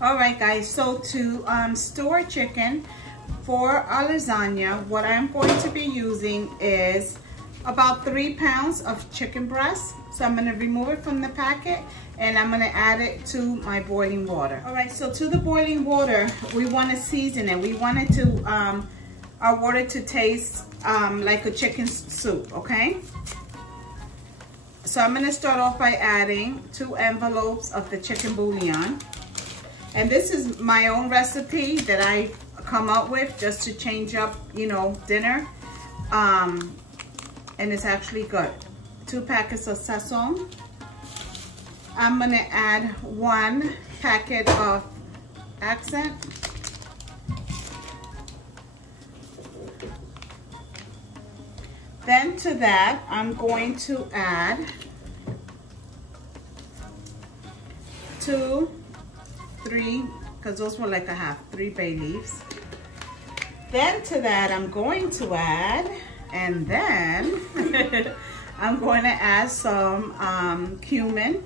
All right, guys, so to store chicken for our lasagna, what I'm going to be using is about 3 pounds of chicken breast. So I'm gonna remove it from the packet and I'm gonna add it to my boiling water. All right, so to the boiling water, we wanna season it. We want it to, our water to taste like a chicken soup, okay? So I'm gonna start off by adding 2 envelopes of the chicken bouillon. And this is my own recipe that I come up with just to change up, you know, dinner. And it's actually good. 2 packets of Sazon. I'm gonna add 1 packet of accent. Then to that, I'm going to add 2, 3, because those were like a half, 3 bay leaves. Then to that, I'm going to add, and then I'm going to add some cumin.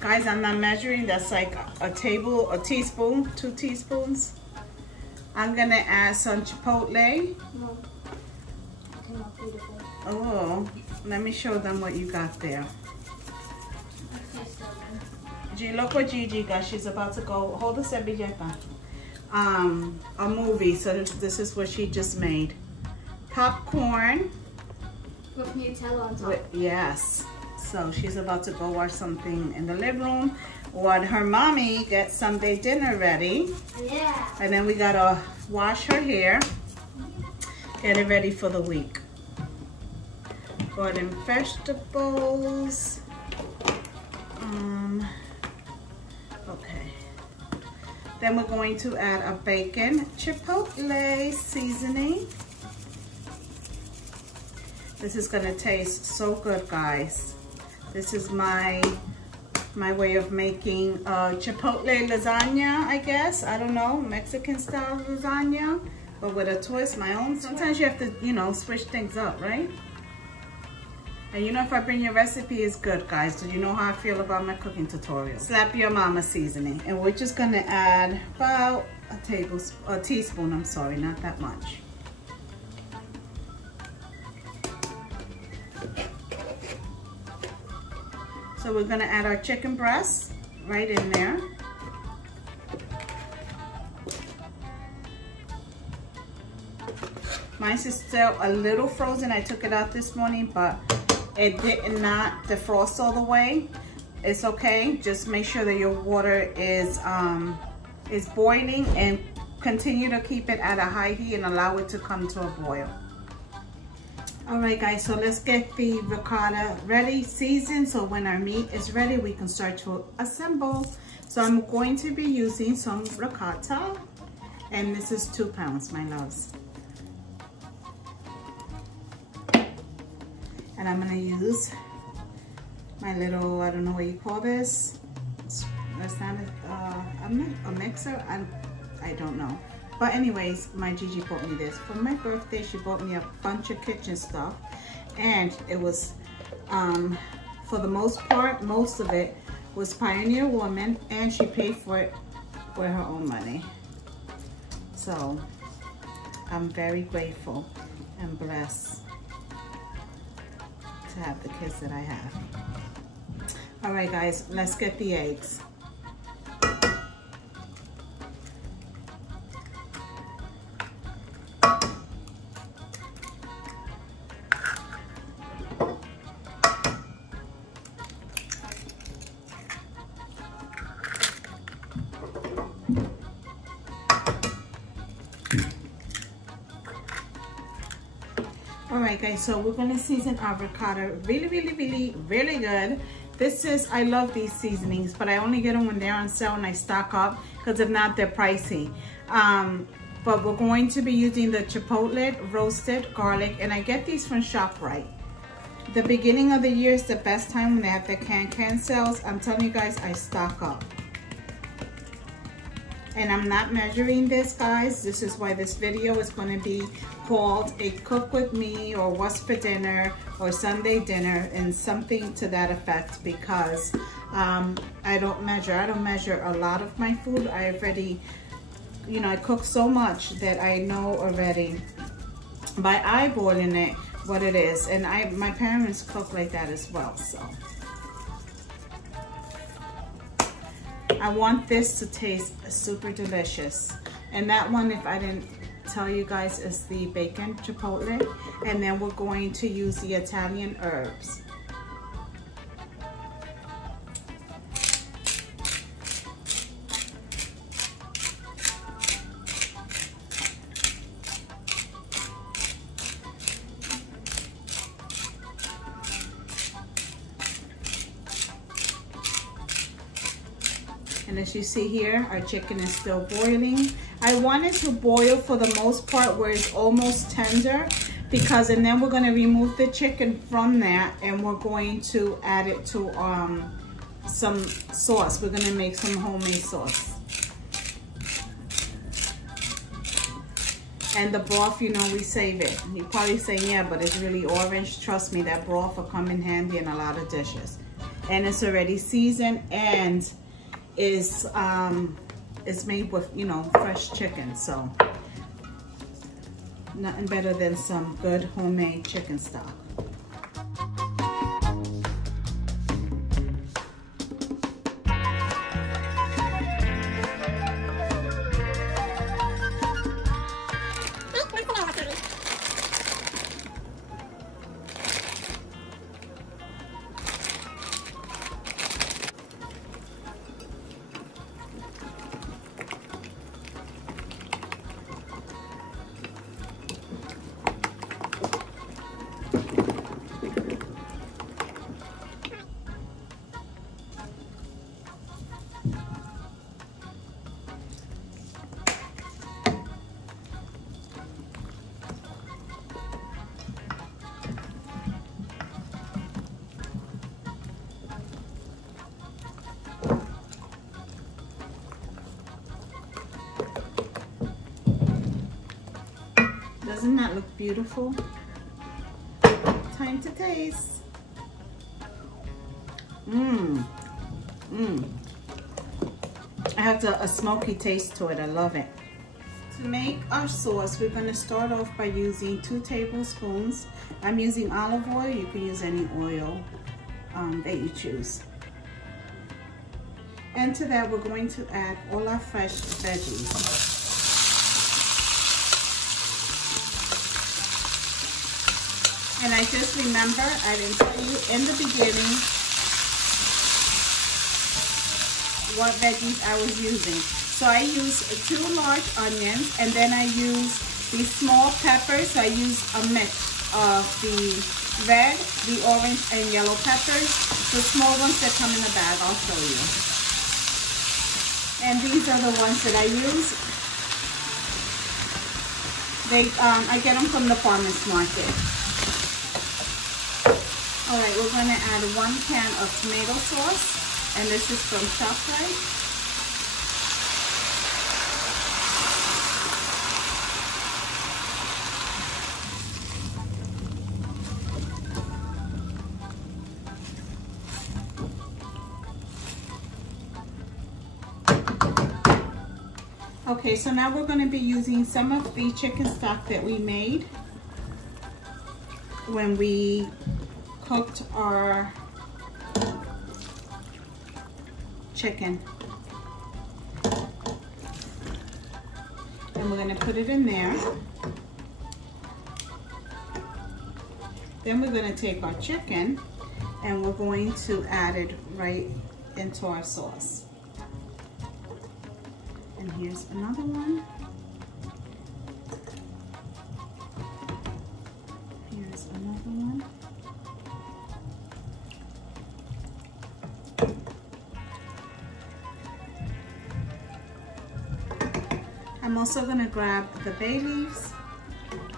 Guys, I'm not measuring, that's like a teaspoon, 2 teaspoons. I'm gonna add some chipotle. Oh, let me show them what you got there. Look what Gigi got. She's about to go, hold the servilleta. A movie, so this is what she just made. Popcorn. With Nutella on top. Yes. So she's about to go watch something in the living room while her mommy gets Sunday dinner ready. Yeah. And then we gotta wash her hair, get it ready for the week. Garden vegetables. Okay. Then we're going to add a bacon chipotle seasoning. This is gonna taste so good, guys. This is my way of making chipotle lasagna, I guess. I don't know, Mexican style lasagna, but with a twist, my own. Sometimes you have to, you know, switch things up, right? And you know, if I bring your recipe, it's good, guys. So you know how I feel about my cooking tutorials. Slap your mama seasoning. And we're just gonna add about a teaspoon, I'm sorry, not that much. So we're gonna add our chicken breast right in there. Mine is still a little frozen. I took it out this morning, but it did not defrost all the way. It's okay. Just make sure that your water is boiling and continue to keep it at a high heat and allow it to come to a boil. All right, guys, so let's get the ricotta ready, seasoned, so when our meat is ready, we can start to assemble. So I'm going to be using some ricotta, and this is 2 pounds, my loves. And I'm gonna use my little, I don't know what you call this. That's not a mixer, I don't know. But anyways, my Gigi bought me this. For my birthday, she bought me a bunch of kitchen stuff. And it was, for the most part, most of it was Pioneer Woman. And she paid for it with her own money. So, I'm very grateful and blessed to have the kids that I have. All right, guys, let's get the eggs. All right, guys, so we're gonna season our ricotta really good. This is, I love these seasonings, but I only get them when they're on sale and I stock up, because if not, they're pricey. But we're going to be using the chipotle roasted garlic, and I get these from ShopRite. The beginning of the year is the best time when they have their can sales. I'm telling you guys, I stock up. And I'm not measuring this, guys. This is why this video is going to be called a cook with me, or what's for dinner, or Sunday dinner, and something to that effect, because I don't measure a lot of my food. I already, you know, I cook so much that I know already by eyeballing it what it is. And my parents cook like that as well, so. I want this to taste super delicious. And that one, if I didn't tell you guys, is the bacon chipotle. And then we're going to use the Italian herbs. And as you see here, our chicken is still boiling. I want it to boil for the most part where it's almost tender, because, and then we're gonna remove the chicken from that and we're going to add it to some sauce. We're gonna make some homemade sauce. And the broth, you know, we save it. You're probably saying, yeah, but it's really orange. Trust me, that broth will come in handy in a lot of dishes. And it's already seasoned and is made with, you know, fresh chicken, so nothing better than some good homemade chicken stock. Doesn't that look beautiful? Time to taste. I have a smoky taste to it. I love it. To make our sauce, we're going to start off by using 2 tablespoons. I'm using olive oil. You can use any oil that you choose. And to that, we're going to add all our fresh veggies. And I just remember, I didn't tell you in the beginning what veggies I was using. So I used 2 large onions, and then I used these small peppers. So I used a mix of the red, the orange, and yellow peppers. The small ones that come in the bag, I'll show you. And these are the ones that I use. I get them from the farmer's market. All right, we're going to add 1 can of tomato sauce, and this is from ShopRite. Okay, so now we're going to be using some of the chicken stock that we made when we cooked our chicken. And we're going to put it in there. Then we're going to take our chicken and we're going to add it right into our sauce. And here's another one. Here's another one. I'm also going to grab the bay leaves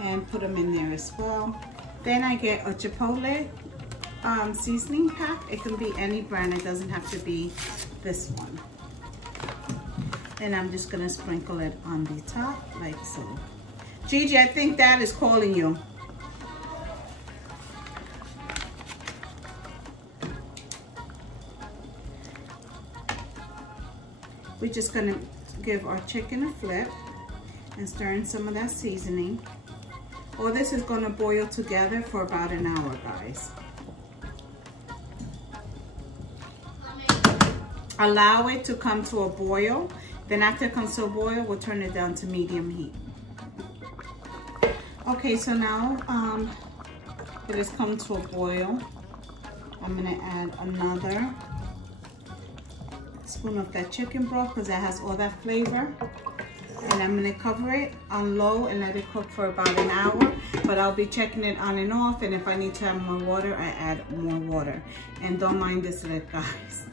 and put them in there as well. Then I get a chipotle seasoning pack. It can be any brand. It doesn't have to be this one. And I'm just going to sprinkle it on the top like so. Gigi, I think Dad is calling you. we're just gonna give our chicken a flip and stir in some of that seasoning. All this is gonna boil together for about an hour, guys. Allow it to come to a boil. Then after it comes to a boil, we'll turn it down to medium heat. Okay, so now it has come to a boil. I'm gonna add another spoon of that chicken broth because that has all that flavor. And I'm gonna cover it on low and let it cook for about an hour. But I'll be checking it on and off, and if I need to add more water, I add more water. And don't mind this lid, guys.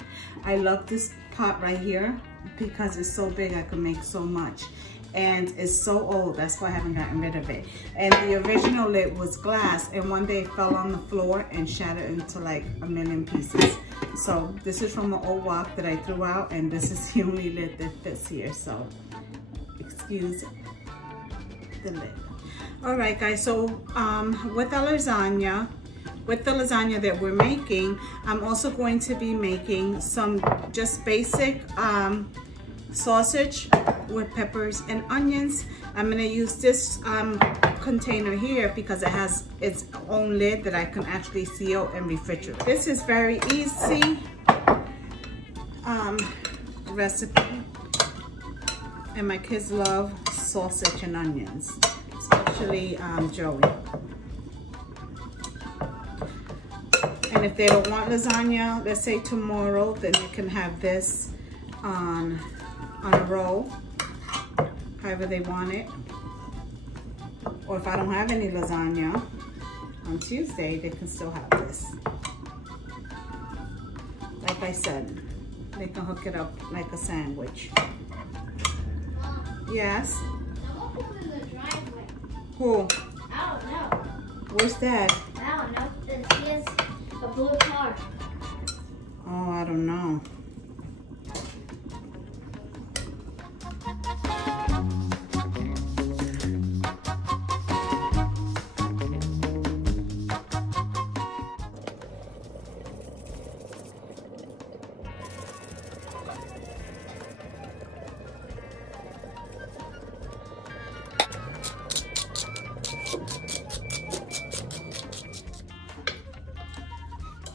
I love this pot right here because it's so big, I can make so much. And it's so old, that's why I haven't gotten rid of it. And the original lid was glass, and one day it fell on the floor and shattered into like a million pieces. So this is from an old wok that I threw out, and this is the only lid that fits here, so excuse the lid. All right, guys, so with the lasagna that we're making, I'm also going to be making some just basic sausage with peppers and onions. I'm gonna use this container here because it has its own lid that I can actually seal and refrigerate. This is very easy recipe, and my kids love sausage and onions, especially Joey. And if they don't want lasagna, let's say tomorrow, then you can have this on a roll, however they want it. Or if I don't have any lasagna on Tuesday, they can still have this. Like I said, they can hook it up like a sandwich. Mom, Yes? someone put in the driveway. Who? I don't know. Where's that? I don't know. He has a blue car. Oh, I don't know.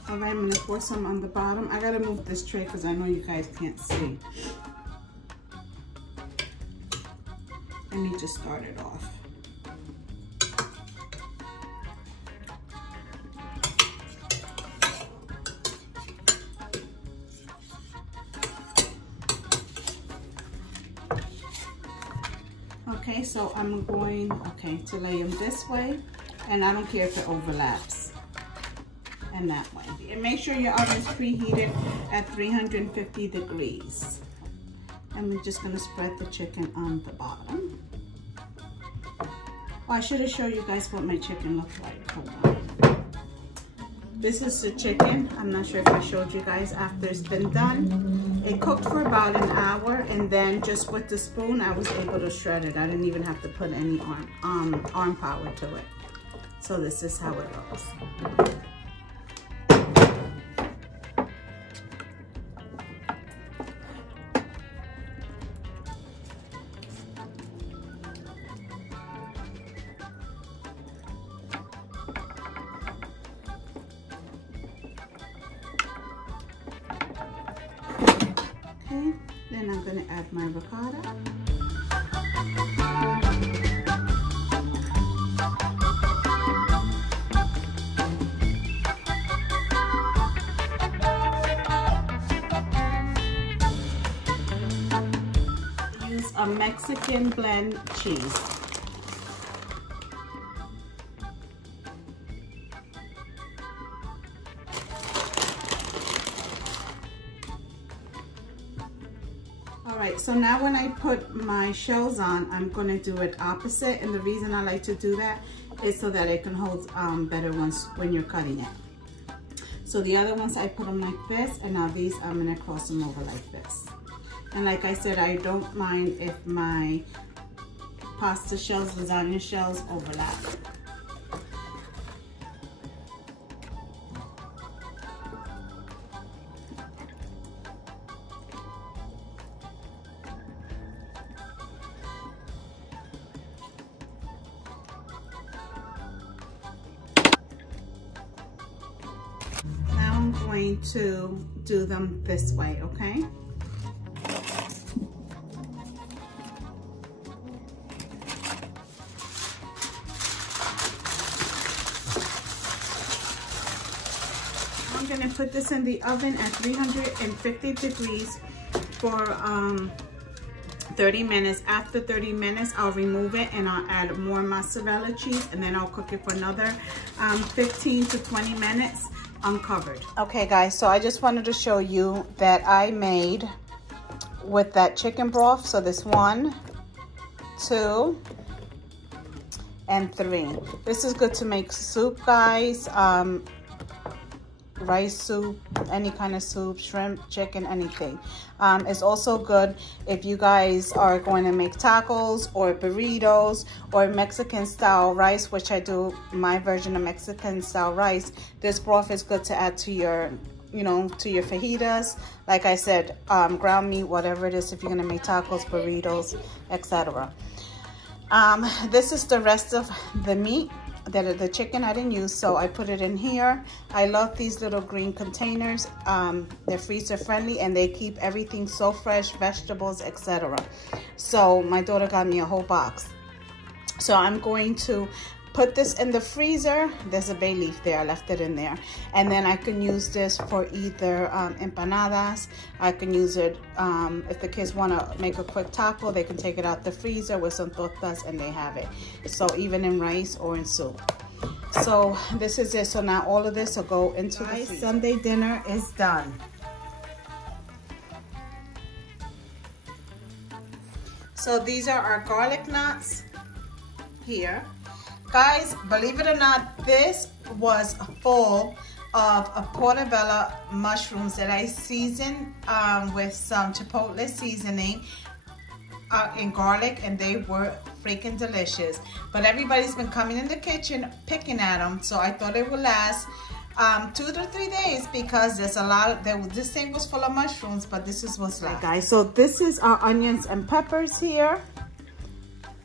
All right, I'm gonna pour some on the bottom. I gotta move this tray because I know you guys can't see. Let me just start it off. Okay, so I'm going, to lay them this way, and I don't care if it overlaps. And that way. And make sure your oven is preheated at 350 degrees. And we're just gonna spread the chicken on the bottom. Oh, I should have shown you guys what my chicken looks like. Hold on. This is the chicken. I'm not sure if I showed you guys after it's been done. It cooked for about an hour, and then just with the spoon, I was able to shred it. I didn't even have to put any arm power to it. So this is how it looks. Then I'm going to add my ricotta. Use a Mexican blend cheese. Alright, so now when I put my shells on, I'm going to do it opposite, and the reason I like to do that is so that it can hold better when you're cutting it. So the other ones I put them like this, and now these I'm going to cross them over like this. And like I said, I don't mind if my pasta shells, lasagna shells overlap. going to do them this way, okay? I'm gonna put this in the oven at 350 degrees for 30 minutes. After 30 minutes, I'll remove it and I'll add more mozzarella cheese, and then I'll cook it for another 15 to 20 minutes uncovered. Okay guys, so I just wanted to show you that I made with that chicken broth. So this 1, 2, and 3. This is good to make soup, guys. Rice soup, any kind of soup, shrimp, chicken, anything. It's also good if you guys are going to make tacos or burritos or Mexican style rice, which I do my version of Mexican style rice. This broth is good to add to your, you know, to your fajitas. Like I said, ground meat, whatever it is, if you're going to make tacos, burritos, etc. This is the rest of the meat. The chicken I didn't use, so I put it in here. I love these little green containers. They're freezer friendly and they keep everything so fresh, vegetables, etc. So my daughter got me a whole box. So I'm going to put this in the freezer. There's a bay leaf there, I left it in there. And then I can use this for either empanadas. I can use it, if the kids want to make a quick taco, they can take it out the freezer with some tortas and they have it. So even in rice or in soup. So this is it. So now all of this will go into the freezer. Sunday dinner is done. So these are our garlic knots here. Guys, believe it or not, this was full of portobello mushrooms that I seasoned with some chipotle seasoning and garlic, and they were freaking delicious. But everybody's been coming in the kitchen picking at them, so I thought it would last 2 to 3 days because there's a lot of, this thing was full of mushrooms, but this is what's left. Guys, so this is our onions and peppers here.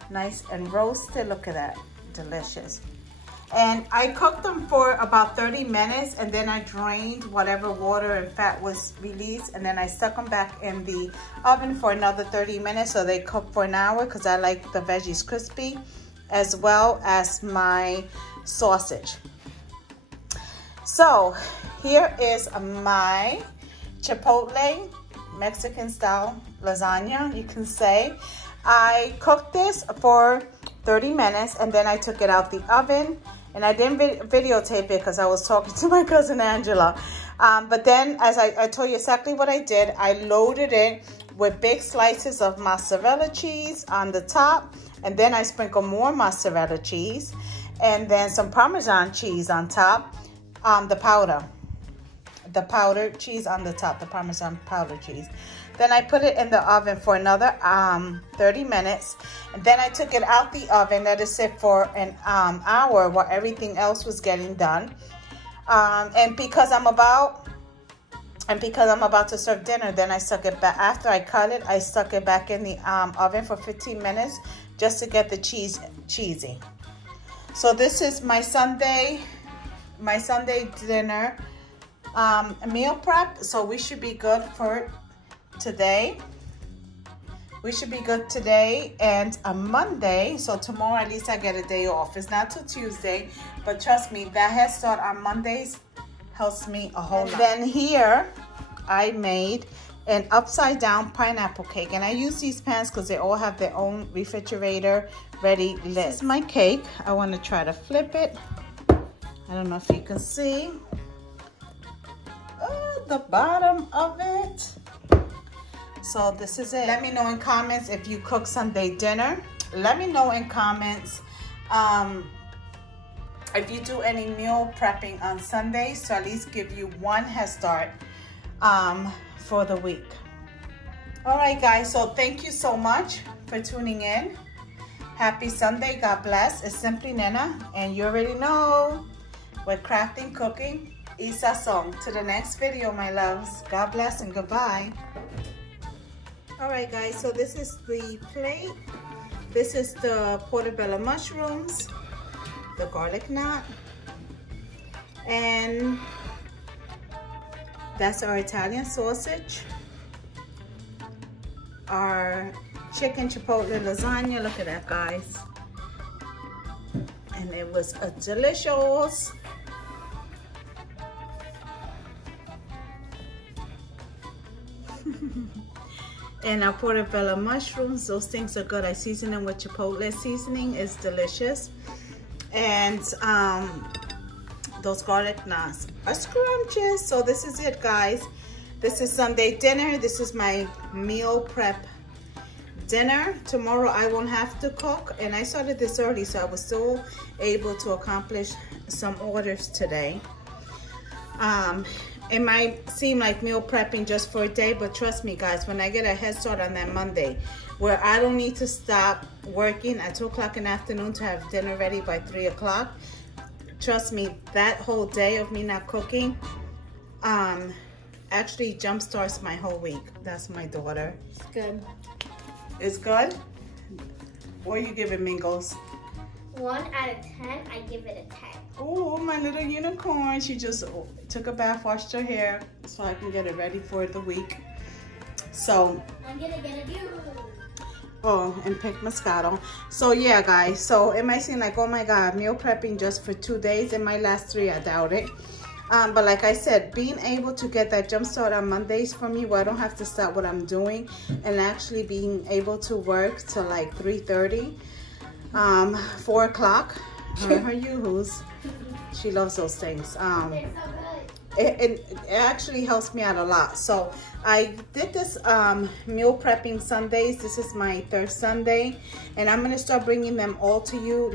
Nice and roasted, look at that. Delicious. And I cooked them for about 30 minutes and then I drained whatever water and fat was released, and then I stuck them back in the oven for another 30 minutes so they cook for an hour because I like the veggies crispy, as well as my sausage. So here is my chipotle Mexican style lasagna, you can say. I cooked this for 30 minutes and then I took it out the oven, and I didn't videotape it because I was talking to my cousin Angela. But then, as I told you exactly what I did, I loaded it with big slices of mozzarella cheese on the top, and then I sprinkled more mozzarella cheese and then some Parmesan cheese on top, the powdered cheese on the top, the Parmesan powder cheese. Then I put it in the oven for another 30 minutes. And then I took it out the oven, let it sit for an hour while everything else was getting done. And because I'm about to serve dinner, then I stuck it back. After I cut it, I stuck it back in the oven for 15 minutes just to get the cheese cheesy. So this is my Sunday dinner meal prep. So we should be good for today. We should be good today and a Monday. So tomorrow at least I get a day off. It's not till Tuesday, but trust me, that head start on Mondays helps me a whole lot. Then here I made an upside down pineapple cake, and I use these pans because they all have their own refrigerator ready lid. This is my cake. I want to try to flip it. I don't know if you can see the bottom of it. So this is it. Let me know in comments if you cook Sunday dinner. Let me know in comments if you do any meal prepping on Sundays, to at least give you one head start for the week. All right, guys, so thank you so much for tuning in. Happy Sunday. God bless. It's Simply Nena, and you already know, we're crafting, cooking, y sazon. To the next video, my loves. God bless and goodbye. All right, guys, so this is the plate. This is the portobello mushrooms, the garlic knot, and That's our Italian sausage. Our chicken chipotle lasagna. Look at that, guys. And it was delicious. And our portobello mushrooms, those things are good. I season them with chipotle seasoning. It's delicious. And those garlic knots are scrumptious. So this is it, guys. This is Sunday dinner. This is my meal prep dinner. Tomorrow I won't have to cook, and I started this early, so I was still able to accomplish some orders today. It might seem like meal prepping just for a day, but trust me, guys, when I get a head start on that Monday, where I don't need to stop working at 2 o'clock in the afternoon to have dinner ready by 3 o'clock, trust me, that whole day of me not cooking actually jump starts my whole week. That's my daughter. It's good. It's good? What are you giving Mingles? 1 out of 10, I give it a 10. Oh, my little unicorn. She just took a bath, washed her hair, so I can get it ready for the week. So, I'm gonna get a view. oh, and pick Moscato. So yeah, guys, so it might seem like, oh my God, meal prepping just for 2 days. It might last 3, I doubt it. But like I said, being able to get that jump start on Mondays for me, where I don't have to stop what I'm doing, and actually being able to work till like 3:30, 4 o'clock. Her yoo-hoos. She loves those things. They're so good. It actually helps me out a lot. So I did this meal prepping Sundays. This is my 3rd Sunday, and I'm gonna start bringing them all to you.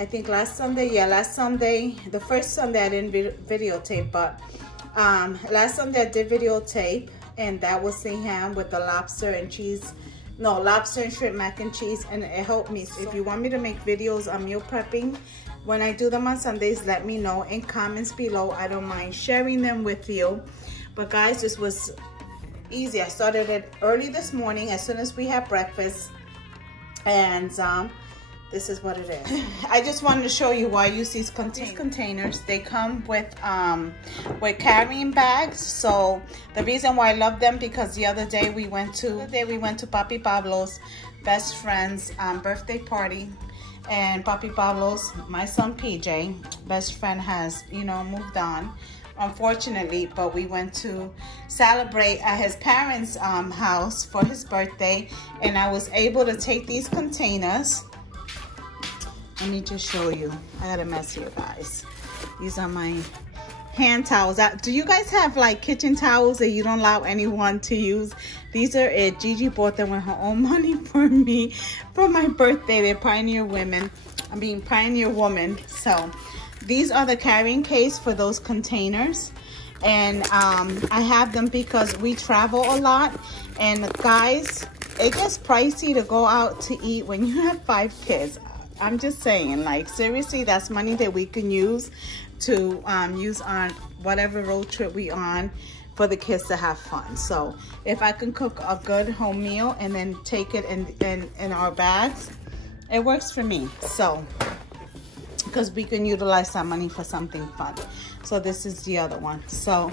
I think last Sunday, yeah, last Sunday, the first Sunday I didn't videotape, but last Sunday I did videotape, and that was the ham with the lobster and cheese. No, lobster and shrimp mac and cheese, and it helped me. So if you want me to make videos on meal prepping, when I do them on Sundays, let me know in comments below. I don't mind sharing them with you. But guys, this was easy. I started it early this morning as soon as we had breakfast, and this is what it is. I just wanted to show you why I use these containers. They come with carrying bags. So the reason why I love them, because the other day we went to Papi Pablo's best friend's birthday party, and Papi Pablo's, my son PJ, best friend, has, you know, moved on, unfortunately, but we went to celebrate at his parents' house for his birthday, and I was able to take these containers. Let me just show you. I got a mess here, guys. These are my hand towels. Do you guys have like kitchen towels that you don't allow anyone to use? These are it. Gigi bought them with her own money for me for my birthday. They're Pioneer Women. I'm being Pioneer Woman. So these are the carrying case for those containers. And I have them because we travel a lot. And guys, it gets pricey to go out to eat when you have 5 kids. I'm just saying, like, seriously, that's money that we can use to use on whatever road trip we on for the kids to have fun. So if I can cook a good home meal and then take it in our bags, it works for me. So, because we can utilize that money for something fun. So this is the other one. So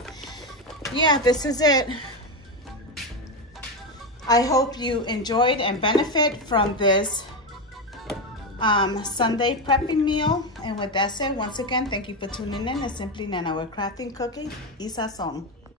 yeah, this is it. I hope you enjoyed and benefit from this Sunday prepping meal. And with that said, once again, thank you for tuning in. It's Simply Nena, we're crafting, cooking, y sazon.